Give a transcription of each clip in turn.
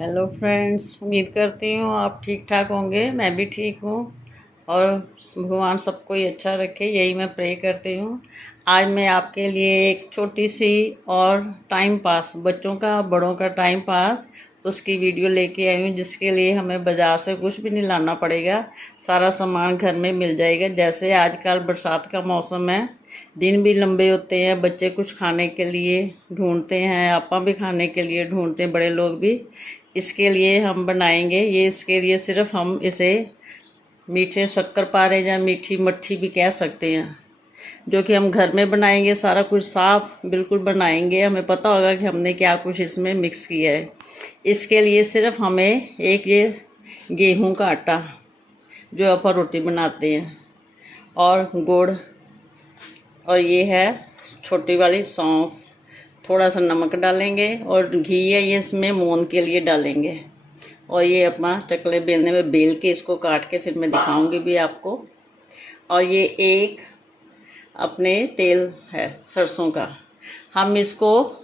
Hello friends, उम्मीद करती हूँ आप ठीक ठाक होंगे। मैं भी ठीक हूँ और भगवान सबको ही अच्छा रखे, यही मैं प्रे करती हूँ। आज मैं आपके लिए एक छोटी सी और टाइम पास, बच्चों का बड़ों का टाइम पास, उसकी वीडियो लेके आई हूँ, जिसके लिए हमें बाज़ार से कुछ भी नहीं लाना पड़ेगा। सारा सामान घर में मिल जाएगा। जैसे आजकल बरसात का मौसम है, दिन भी लंबे होते हैं, बच्चे कुछ खाने के लिए ढूंढते हैं, आपा भी खाने के लिए ढूंढते हैं, बड़े लोग भी। इसके लिए हम बनाएंगे ये, इसके लिए सिर्फ हम इसे मीठे शक्करपारे या मीठी मट्ठी भी कह सकते हैं, जो कि हम घर में बनाएंगे। सारा कुछ साफ बिल्कुल बनाएंगे, हमें पता होगा कि हमने क्या कुछ इसमें मिक्स किया है। इसके लिए सिर्फ हमें एक ये गेहूं का आटा, जो अपन रोटी बनाते हैं, और गुड़, और ये है छोटी वाली सौंफ, थोड़ा सा नमक डालेंगे, और घी है ये इसमें मोहन के लिए डालेंगे। और ये अपना चकले बेलने में बेल के इसको काट के फिर मैं दिखाऊंगी भी आपको। और ये एक अपने तेल है सरसों का, हम इसको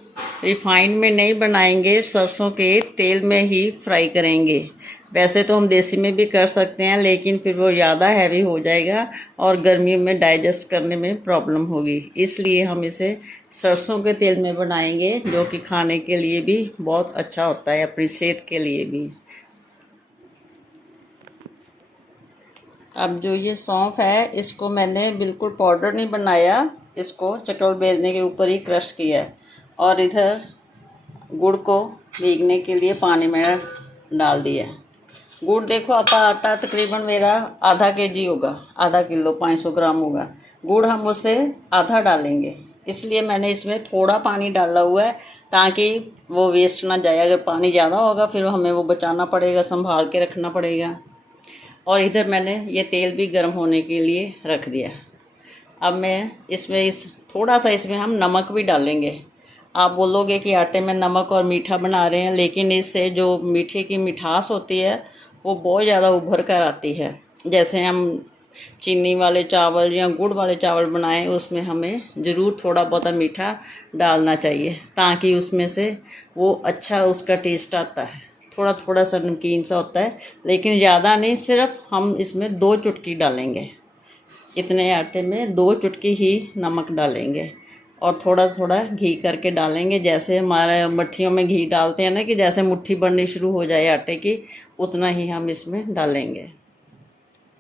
रिफाइंड में नहीं बनाएंगे, सरसों के तेल में ही फ्राई करेंगे। वैसे तो हम देसी में भी कर सकते हैं, लेकिन फिर वो ज़्यादा हैवी हो जाएगा और गर्मियों में डाइजेस्ट करने में प्रॉब्लम होगी। इसलिए हम इसे सरसों के तेल में बनाएंगे, जो कि खाने के लिए भी बहुत अच्छा होता है, अपनी सेहत के लिए भी। अब जो ये सौंफ है, इसको मैंने बिल्कुल पाउडर नहीं बनाया, इसको चकल बेलने के ऊपर ही क्रश किया है। और इधर गुड़ को भीगने के लिए पानी में डाल दिया। गुड़ देखो, आटा तकरीबन मेरा आधा केजी होगा, आधा किलो 500 ग्राम होगा। गुड़ हम उसे आधा डालेंगे, इसलिए मैंने इसमें थोड़ा पानी डाला हुआ है, ताकि वो वेस्ट ना जाए। अगर पानी ज़्यादा होगा फिर हमें वो बचाना पड़ेगा, संभाल के रखना पड़ेगा। और इधर मैंने ये तेल भी गर्म होने के लिए रख दिया। अब मैं इसमें थोड़ा सा इसमें हम नमक भी डालेंगे। आप बोलोगे कि आटे में नमक और मीठा बना रहे हैं, लेकिन इससे जो मीठे की मिठास होती है वो बहुत ज़्यादा उभर कर आती है। जैसे हम चीनी वाले चावल या गुड़ वाले चावल बनाएं, उसमें हमें ज़रूर थोड़ा बहुत मीठा डालना चाहिए, ताकि उसमें से वो अच्छा उसका टेस्ट आता है। थोड़ा थोड़ा सा नमकीन सा होता है, लेकिन ज़्यादा नहीं, सिर्फ हम इसमें 2 चुटकी डालेंगे। इतने आटे में 2 चुटकी ही नमक डालेंगे, और थोड़ा थोड़ा घी करके डालेंगे। जैसे हमारे मट्ठियों में घी डालते हैं ना, कि जैसे मुट्ठी बननी शुरू हो जाए आटे की, उतना ही हम इसमें डालेंगे।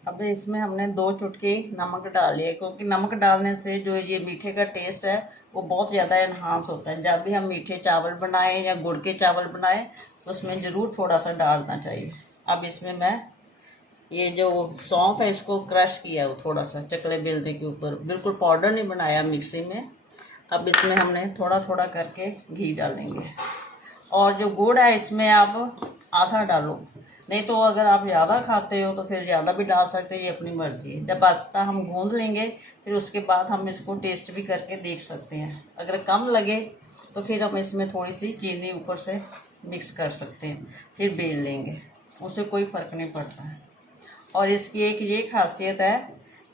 अब इसमें हमने 2 चुटकी नमक डाल लिया, क्योंकि नमक डालने से जो ये मीठे का टेस्ट है वो बहुत ज़्यादा एनहांस होता है। जब भी हम मीठे चावल बनाएं या गुड़ के चावल बनाएं, तो उसमें ज़रूर थोड़ा सा डालना चाहिए। अब इसमें मैं ये जो सौंफ है, इसको क्रश किया है थोड़ा सा चकले बेलने के ऊपर, बिल्कुल पाउडर नहीं बनाया मिक्सी में। अब इसमें हमने थोड़ा थोड़ा करके घी डालेंगे। और जो गुड़ है, इसमें आप आधा डालो, नहीं तो अगर आप ज़्यादा खाते हो तो फिर ज़्यादा भी डाल सकते हो, ये अपनी मर्जी है। जब आटा हम गूंद लेंगे, फिर उसके बाद हम इसको टेस्ट भी करके देख सकते हैं। अगर कम लगे तो फिर हम इसमें थोड़ी सी चीनी ऊपर से मिक्स कर सकते हैं, फिर बेल लेंगे, उससे कोई फ़र्क नहीं पड़ता है। और इसकी एक ये खासियत है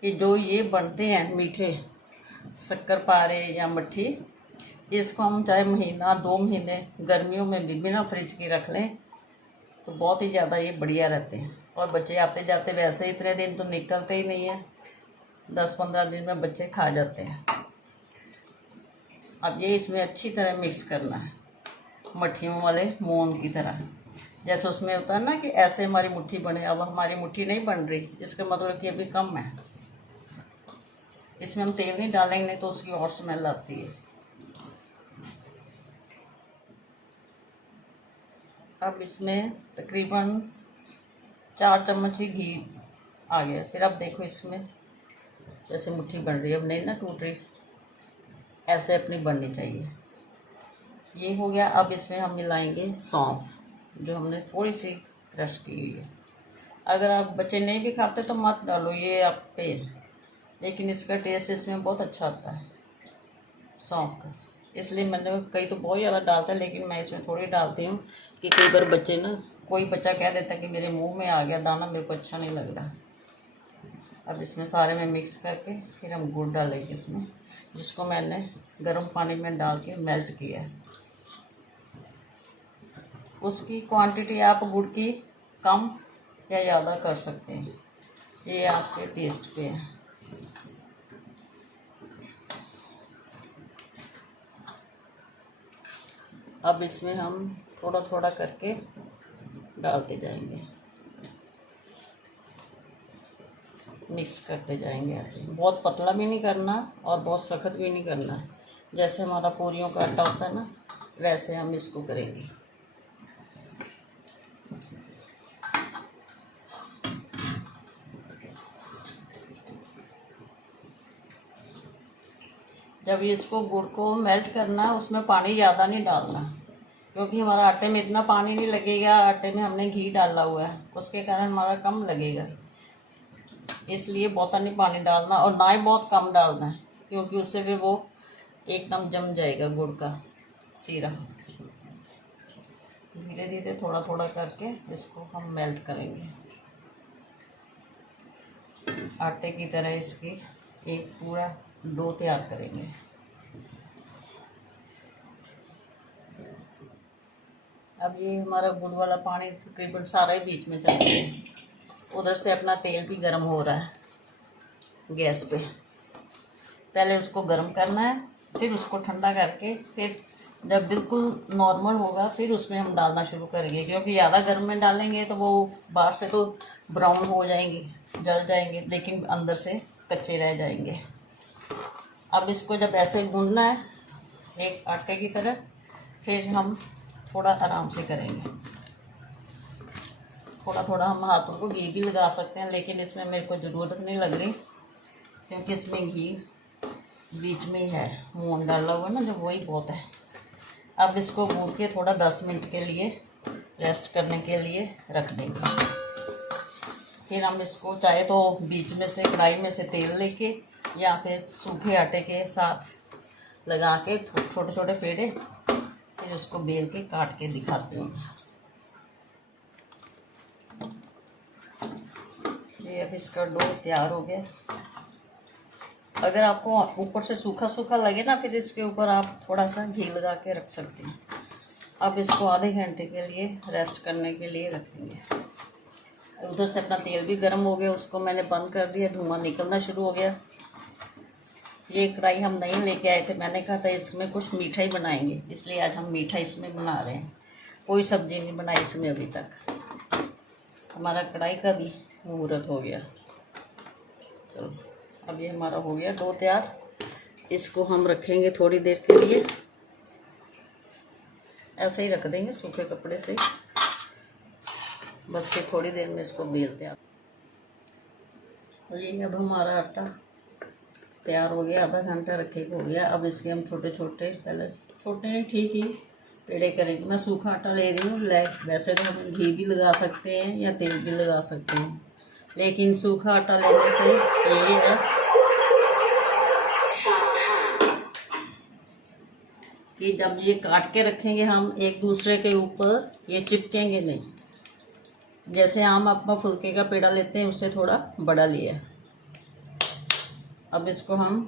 कि जो ये बनते हैं मीठे शक्करपारे या मट्ठी, इसको हम चाहे महीना 2 महीने गर्मियों में भी बिना फ्रिज के रख लें तो बहुत ही ज़्यादा ये बढ़िया रहते हैं। और बच्चे आते जाते वैसे इतने दिन तो निकलते ही नहीं हैं, 10-15 दिन में बच्चे खा जाते हैं। अब ये इसमें अच्छी तरह मिक्स करना है, मट्ठियों वाले मोहन की तरह। जैसे उसमें होता है ना कि ऐसे हमारी मुट्ठी बने, अब हमारी मुट्ठी नहीं बन रही, इसका मतलब कि अभी कम है। इसमें हम तेल नहीं डालेंगे, नहीं तो उसकी और स्मेल आती है। अब इसमें तकरीबन 4 चम्मच ही घी आ गया। फिर अब देखो इसमें जैसे मुट्ठी बन रही है, अब नहीं ना टूट रही, ऐसे अपनी बननी चाहिए। ये हो गया। अब इसमें हम मिलाएंगे सौंफ, जो हमने थोड़ी सी क्रश की हुई है। अगर आप बच्चे नहीं भी खाते तो मत डालो, ये आप पे, लेकिन इसका टेस्ट इसमें बहुत अच्छा आता है सौंफ का। इसलिए मैंने, कई तो बहुत ज़्यादा डालता है, लेकिन मैं इसमें थोड़ी डालती हूँ कि कई बार बच्चे ना, कोई बच्चा कह देता कि मेरे मुंह में आ गया दाना, मेरे को अच्छा नहीं लग रहा। अब इसमें सारे में मिक्स करके फिर हम गुड़ डालेंगे इसमें, जिसको मैंने गर्म पानी में डाल के मेल्ट किया है। उसकी क्वांटिटी आप गुड़ की कम या ज़्यादा कर सकते हैं, ये आपके टेस्ट पे है। अब इसमें हम थोड़ा थोड़ा करके डालते जाएंगे, मिक्स करते जाएंगे। ऐसे बहुत पतला भी नहीं करना और बहुत सख्त भी नहीं करना, जैसे हमारा पूरियों का आटा होता है ना, वैसे हम इसको करेंगे। जब इसको गुड़ को मेल्ट करना है, उसमें पानी ज़्यादा नहीं डालना, क्योंकि हमारा आटे में इतना पानी नहीं लगेगा। आटे में हमने घी डाला हुआ है, उसके कारण हमारा कम लगेगा, इसलिए बहुत नहीं पानी डालना और ना ही बहुत कम डालना है, क्योंकि उससे फिर वो एकदम जम जाएगा गुड़ का सीरा। धीरे धीरे थोड़ा थोड़ा करके इसको हम मेल्ट करेंगे, आटे की तरह इसकी एक पूरा डो तैयार करेंगे। अब ये हमारा गुड़ वाला पानी तकरीबन सारा ही बीच में चल रहा है। उधर से अपना तेल भी गर्म हो रहा है गैस पे। पहले उसको गर्म करना है, फिर उसको ठंडा करके, फिर जब बिल्कुल नॉर्मल होगा फिर उसमें हम डालना शुरू करेंगे, क्योंकि ज़्यादा गर्म में डालेंगे तो वो बाहर से तो ब्राउन हो जाएंगे, जल जाएंगे, लेकिन अंदर से कच्चे रह जाएंगे। अब इसको जब ऐसे गूंदना है एक आटे की तरह, फिर हम थोड़ा आराम से करेंगे। थोड़ा थोड़ा हम हाथों को घी भी लगा सकते हैं, लेकिन इसमें मेरे को ज़रूरत नहीं लग रही, क्योंकि इसमें घी बीच में ही है, मून डाला हुआ ना जब, वही बहुत है। अब इसको गूंद के थोड़ा 10 मिनट के लिए रेस्ट करने के लिए रख देंगे। फिर हम इसको चाहे तो बीच में से कढ़ाई में से तेल लेके या फिर सूखे आटे के साथ लगा के छोटे छोटे पेड़े, फिर उसको बेल के काट के दिखाती हूँ। ये अब इसका डो तैयार हो गया। अगर आपको ऊपर से सूखा सूखा लगे ना, फिर इसके ऊपर आप थोड़ा सा घी लगा के रख सकते हैं। अब इसको आधे घंटे के लिए रेस्ट करने के लिए रखेंगे। उधर से अपना तेल भी गर्म हो गया, उसको मैंने बंद कर दिया, धुआं निकलना शुरू हो गया। ये कढ़ाई हम नहीं लेके आए थे, मैंने कहा था इसमें कुछ मीठा ही बनाएंगे, इसलिए आज हम मीठा इसमें बना रहे हैं। कोई सब्ज़ी नहीं बनाई इसमें अभी तक। हमारा कढ़ाई का भी मुहूर्त हो गया। चलो, अब ये हमारा हो गया डो तैयार। इसको हम रखेंगे थोड़ी देर के लिए, ऐसे ही रख देंगे सूखे कपड़े से, बस फिर थोड़ी देर में इसको बेलते हैं। और ये अब हमारा आटा तैयार हो गया, आधा घंटा रखे हो गया। अब इसके हम छोटे छोटे, पहले छोटे नहीं ठीक ही पेड़े करेंगे। मैं सूखा आटा ले रही हूँ, वैसे तो हम घी भी लगा सकते हैं या तेल भी लगा सकते हैं, लेकिन सूखा आटा लेने से ये है कि जब ये काट के रखेंगे हम एक दूसरे के ऊपर, ये चिपकेंगे नहीं। जैसे हम अपना फुलके का पेड़ा लेते हैं, उससे थोड़ा बड़ा लिया। अब इसको हम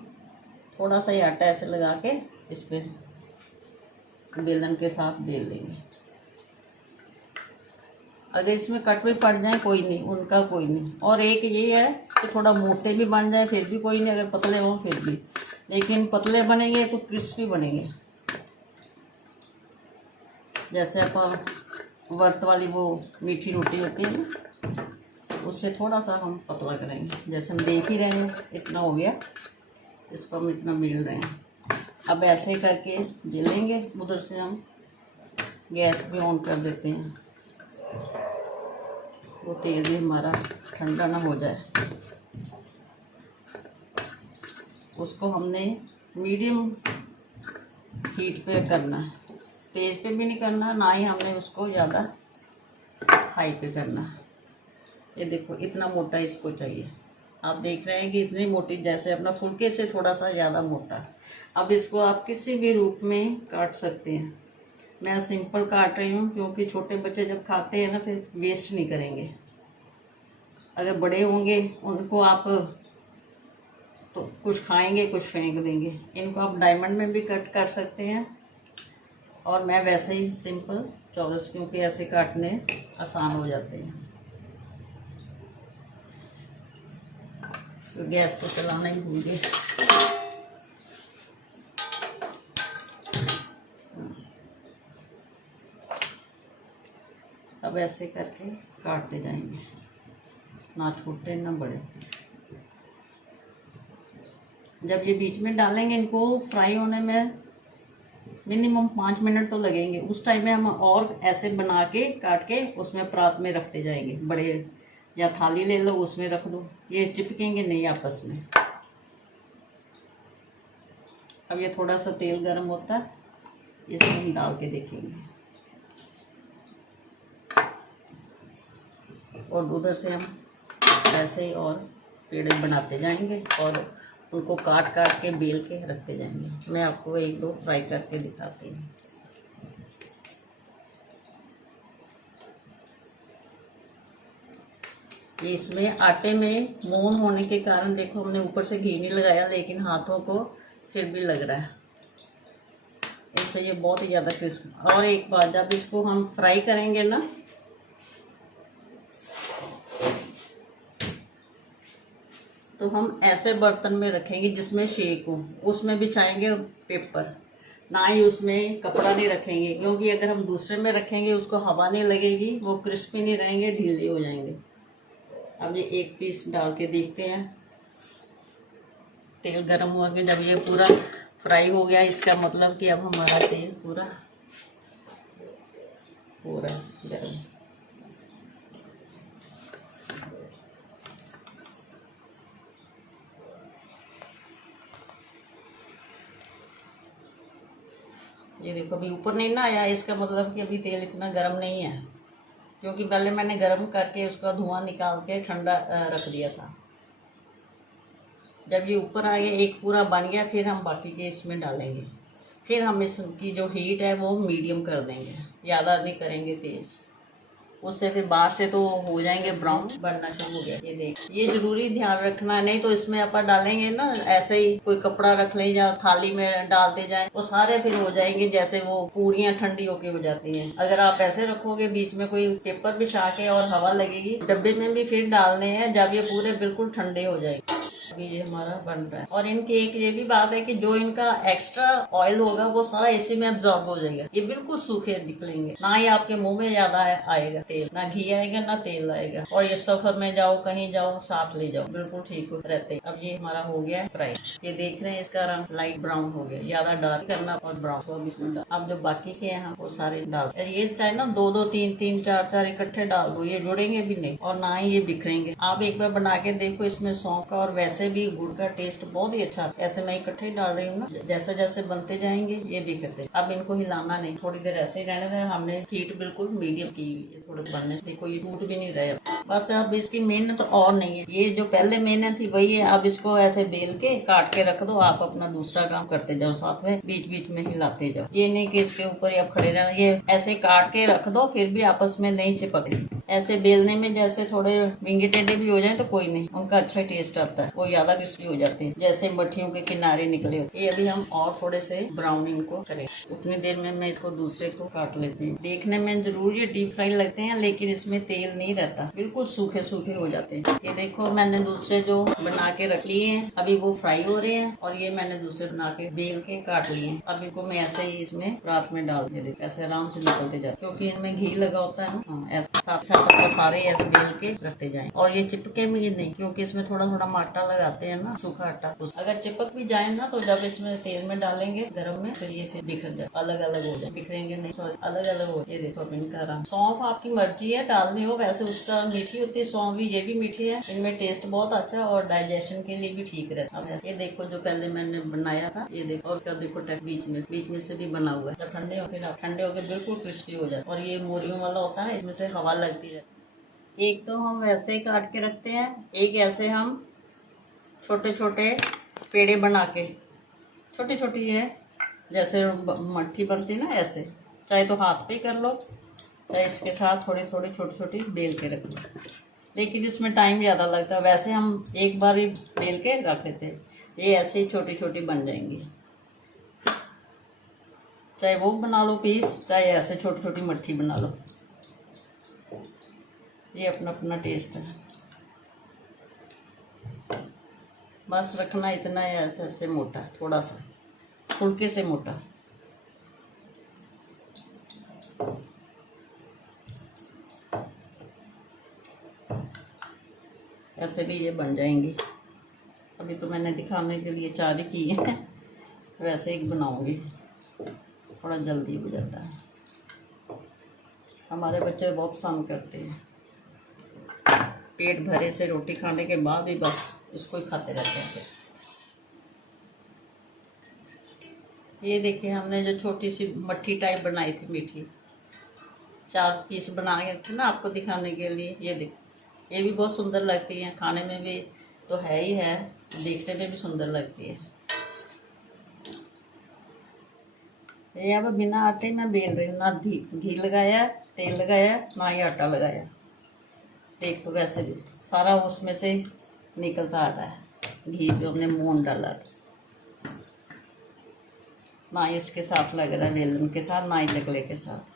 थोड़ा सा ही आटा ऐसे लगा के इस पर बेलन के साथ बेल देंगे। अगर इसमें कट भी पड़ जाए कोई नहीं, उनका कोई नहीं। और एक ये है कि थोड़ा मोटे भी बन जाए फिर भी कोई नहीं, अगर पतले हों फिर भी, लेकिन पतले बनेंगे तो क्रिस्पी बनेंगे। जैसे आप व्रत वाली वो मीठी रोटी होती है ना, उससे थोड़ा सा हम पतला करेंगे। जैसे हम देख ही रहे हैं इतना हो गया, इसको हम इतना बेल रहे हैं। अब ऐसे करके बेलेंगे। उधर से हम गैस भी ऑन कर देते हैं, वो तेल भी हमारा ठंडा ना हो जाए। उसको हमने मीडियम हीट पे करना है, तेज पे भी नहीं करना, ना ही हमने उसको ज़्यादा हाई पे करना है। ये देखो इतना मोटा इसको चाहिए, आप देख रहे हैं कि इतनी मोटी, जैसे अपना फुलके से थोड़ा सा ज़्यादा मोटा। अब इसको आप किसी भी रूप में काट सकते हैं। मैं सिंपल काट रही हूँ, क्योंकि छोटे बच्चे जब खाते हैं ना फिर वेस्ट नहीं करेंगे। अगर बड़े होंगे उनको आप तो कुछ खाएंगे कुछ फेंक देंगे। इनको आप डायमंड में भी कट कर सकते हैं, और मैं वैसे ही सिंपल चौरस, क्योंकि ऐसे काटने आसान हो जाते हैं। तो गैस तो चलाना ही भूल गए। अब ऐसे करके काटते जाएंगे, ना छोटे ना बड़े। जब ये बीच में डालेंगे, इनको फ्राई होने में मिनिमम 5 मिनट तो लगेंगे। उस टाइम में हम और ऐसे बना के काट के उसमें परात में रखते जाएंगे। बड़े या थाली ले लो, उसमें रख दो, ये चिपकेंगे नहीं आपस में। अब ये थोड़ा सा तेल गर्म होता है, इसमें हम डाल के देखेंगे और उधर से हम ऐसे ही और पेड़े बनाते जाएंगे और उनको काट काट के बेल के रखते जाएंगे। मैं आपको 1-2 फ्राई करके दिखाती हूँ। ये इसमें आटे में मोम होने के कारण देखो हमने ऊपर से घी नहीं लगाया, लेकिन हाथों को फिर भी लग रहा है। इससे ये बहुत ही ज़्यादा क्रिस्प। और एक बार जब इसको हम फ्राई करेंगे ना, तो हम ऐसे बर्तन में रखेंगे जिसमें शेक हो, उसमें बिछाएंगे पेपर, ना ही उसमें कपड़ा नहीं रखेंगे, क्योंकि अगर हम दूसरे में रखेंगे उसको हवा नहीं लगेगी, वो क्रिस्पी नहीं रहेंगे, ढीले हो जाएंगे। अब ये एक पीस डाल के देखते हैं। तेल गर्म हुआ कि जब ये पूरा फ्राई हो गया, इसका मतलब कि अब हमारा तेल पूरा हो रहा है गर्म। ये देखो अभी ऊपर नहीं ना आया, इसका मतलब कि अभी तेल इतना गर्म नहीं है, क्योंकि पहले मैंने गर्म करके उसका धुआं निकाल के ठंडा रख दिया था। जब ये ऊपर आ गया, एक पूरा बन गया, फिर हम बाकी के इसमें डालेंगे। फिर हम इसकी जो हीट है वो मीडियम कर देंगे, ज़्यादा नहीं करेंगे तेज़, उससे फिर बाहर से तो हो जाएंगे ब्राउन, बनना शुरू हो गया। ये देख, ये जरूरी ध्यान रखना, नहीं तो इसमें अपन डालेंगे ना ऐसे ही कोई कपड़ा रख ले या थाली में डालते जाए, वो सारे फिर हो जाएंगे जैसे वो पूड़ियाँ ठंडी होके हो जाती हैं। अगर आप ऐसे रखोगे, बीच में कोई पेपर बिछा के और हवा लगेगी, डब्बे में भी फिर डालने हैं जब ये पूरे बिल्कुल ठंडे हो जाएंगे। अभी ये हमारा बन रहा है। और इनकी एक ये भी बात है कि जो इनका एक्स्ट्रा ऑयल होगा वो सारा इसी में एब्जॉर्ब हो जाएगा, ये बिल्कुल सूखे निकलेंगे, ना ही आपके मुंह में ज्यादा आएगा तेल, ना घी आएगा ना तेल आएगा। और ये सफर में जाओ, कहीं जाओ, साथ ले जाओ, बिल्कुल ठीक रहते। अब ये हमारा हो गया है फ्राई। ये देख रहे हैं इसका रंग लाइट ब्राउन हो गया, ज्यादा डार्क करना और ब्राउन। तो अब इसमें अब जो बाकी के हैं वो सारे डाल, ये चाहे ना 2-2, 3-3, 4-4 इकट्ठे डाल दो, ये जुड़ेंगे भी नहीं और ना ही ये बिखरेंगे। आप एक बार बना के देखो इसमें सौंफ का, और वैसे भी गुड़ का टेस्ट बहुत ही अच्छा। ऐसे मैं इकट्ठे डाल रही हूँ ना, जैसे जैसे बनते जाएंगे ये बिखरते। अब इनको हिलाना नहीं, थोड़ी देर ऐसे ही रहने दें। हमने हीट बिल्कुल मीडियम की हुई है, थोड़े बनने देखो ये टूट भी नहीं रहे। बस अब इसकी मेहनत तो और नहीं है, ये जो पहले मेहनत थी वही है। अब इसको ऐसे बेल के काट के रख दो, आप अपना दूसरा काम करते जाओ, साथ में बीच बीच में हिलाते जाओ। ये नहीं कि इसके ऊपर ही आप खड़े रहना, ये ऐसे काट के रख दो, फिर भी आपस में नहीं चिपकती। ऐसे बेलने में जैसे थोड़े विंगे टेढ़े भी हो जाए तो कोई नहीं, उनका अच्छा टेस्ट आता है, वो ज्यादा क्रिस्पी हो जाते हैं, जैसे मट्ठियों के किनारे निकले होते। ये अभी हम और थोड़े से ब्राउन इनको करें, उतनी देर में मैं इसको दूसरे को काट लेती हूँ। देखने में जरूर ये डीप फ्राई लगते हैं, लेकिन इसमें तेल नहीं रहता, बिल्कुल सूखे सूखे हो जाते हैं। ये देखो मैंने दूसरे जो बना के रख लिए हैं, अभी वो फ्राई हो रहे हैं, और ये मैंने दूसरे बना के बेल के काट लिए हैं। अब इनको मैं ऐसे ही इसमें रात में डाल के देखो, ऐसे आराम से निकलते जाते, क्योंकि इनमें घी लगा होता है ना। ऐसे सारे ऐसे बेल के रखते जाएं, और ये चिपके भी नहीं, क्योंकि इसमें थोड़ा थोड़ा आटा लगाते हैं ना, सूखा आटा। तो अगर चिपक भी जाए ना, तो जब इसमें तेल में डालेंगे गरम में, फिर ये फिर बिखर जाए, अलग अलग हो जाए, बिखरेंगे नहीं, सॉरी अलग अलग हो। ये देखो इनका रंग। सौंफ आपकी मर्जी है डालनी हो, वैसे उसका मीठी होती है सौंफ भी, ये भी मीठी है, इनमें टेस्ट बहुत अच्छा है और डाइजेशन के लिए भी ठीक रहता है। ये देखो जो पहले मैंने बनाया था, ये देखो, और उसका देखो बीच में से भी बना हुआ है। जब ठंडे होके बिल्कुल क्रिस्पी हो जाए, और ये मोरियों वाला होता है ना, इसमें से हवा लगती है। एक तो हम वैसे ही काट के रखते हैं, एक ऐसे हम छोटे छोटे पेड़े बना के, छोटी छोटी है जैसे मट्ठी बनती ना, ऐसे चाहे तो हाथ पे कर लो, चाहे इसके साथ थोड़ी थोड़ी छोटी छोटी बेल के रख लो, लेकिन इसमें टाइम ज़्यादा लगता है। वैसे हम एक बार ही बेल के रख लेते हैं, ये ऐसे ही छोटी छोटी बन जाएंगी। चाहे वो बना लो पीस, चाहे ऐसे छोटी छोटी मट्ठी बना लो, ये अपना अपना टेस्ट है। बस रखना इतना है, ऐसे मोटा, थोड़ा सा फुल्के से मोटा। ऐसे भी ये बन जाएंगी। अभी तो मैंने दिखाने के लिए 4 ही किए हैं, वैसे एक बनाऊंगी, थोड़ा जल्दी हो जाता है। हमारे बच्चे बहुत पसंद करते हैं, पेट भरे से रोटी खाने के बाद भी बस इसको ही खाते रहते हैं। फिर ये देखिए, हमने जो छोटी सी मट्ठी टाइप बनाई थी मीठी, 4 पीस बना के थे ना आपको दिखाने के लिए। ये देखो, ये भी बहुत सुंदर लगती हैं, खाने में भी तो है ही है, देखने में भी सुंदर लगती है। ये अब बिना आटे में बेल रही हूँ, ना घी लगाया, तेल लगाया, ना ही आटा लगाया। देखो वैसे भी सारा उसमें से निकलता आता है, घी जो हमने मून डाला था। ना ही इसके साथ लग रहा है बेलन के साथ, ना ही लकले के साथ।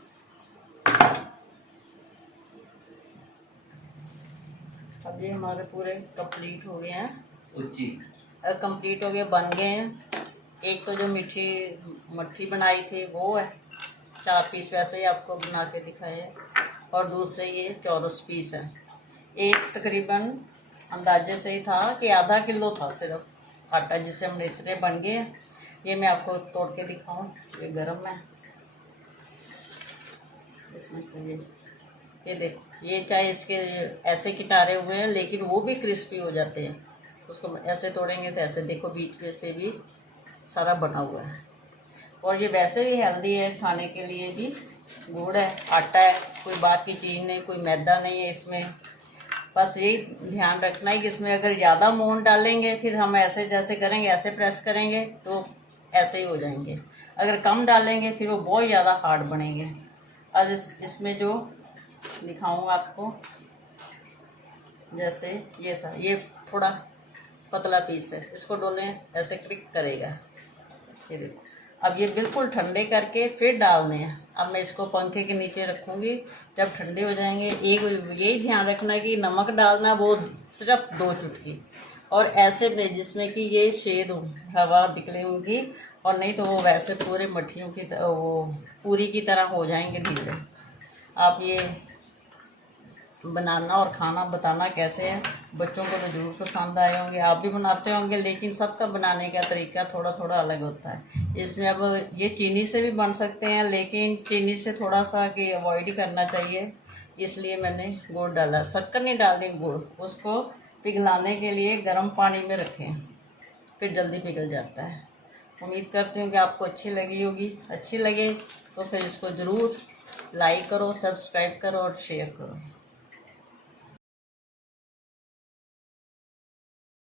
अब ये हमारे पूरे कंप्लीट हो गए हैं, कंप्लीट हो गए, बन गए हैं। एक तो जो मट्ठी बनाई थी वो है, 4 पीस वैसे ही आपको बना के दिखाए हैं, और दूसरे ये चौरस पीस है। एक तकरीबन अंदाजे से ही था कि आधा किलो था सिर्फ आटा, जिससे हमने इतने बन गए। ये मैं आपको तोड़ के दिखाऊं, ये गरम है, इसमें से ये देखो, ये चाहे इसके ऐसे किटारे हुए हैं लेकिन वो भी क्रिस्पी हो जाते हैं। उसको ऐसे तोड़ेंगे तो ऐसे देखो, बीच में से भी सारा बना हुआ है। और ये वैसे भी हेल्दी है, खाने के लिए भी। गुड़ है, आटा है, कोई बात की चीज़ नहीं, कोई मैदा नहीं है इसमें। बस यही ध्यान रखना है कि इसमें अगर ज़्यादा मोहन डालेंगे, फिर हम ऐसे जैसे करेंगे, ऐसे प्रेस करेंगे तो ऐसे ही हो जाएंगे। अगर कम डालेंगे फिर वो बहुत ज़्यादा हार्ड बनेंगे। आज इसमें जो दिखाऊंगा आपको, जैसे ये था, ये थोड़ा पतला पीस है, इसको डोलें ऐसे क्लिक करेगा। ये देखो, अब ये बिल्कुल ठंडे करके फिर डालने हैं। अब मैं इसको पंखे के नीचे रखूँगी, जब ठंडे हो जाएंगे। एक यही ध्यान रखना है कि नमक डालना वो सिर्फ 2 चुटकी, और ऐसे में जिसमें कि ये शेद हो, हवा निकले होगी, और नहीं तो वो वैसे पूरे मट्ठियों की वो पूरी की तरह हो जाएंगे ढीले। आप ये बनाना और खाना बताना कैसे है, बच्चों को तो ज़रूर पसंद आए होंगे, आप भी बनाते होंगे, लेकिन सबका बनाने का तरीका थोड़ा थोड़ा अलग होता है। इसमें अब ये चीनी से भी बन सकते हैं, लेकिन चीनी से थोड़ा सा कि अवॉइड ही करना चाहिए, इसलिए मैंने गुड़ डाला। शक्कर नहीं डालनी, गुड़। उसको पिघलाने के लिए गर्म पानी में रखें, फिर जल्दी पिघल जाता है। उम्मीद करती हूँ कि आपको अच्छी लगी होगी। अच्छी लगे तो फिर इसको ज़रूर लाइक करो, सब्सक्राइब करो और शेयर करो।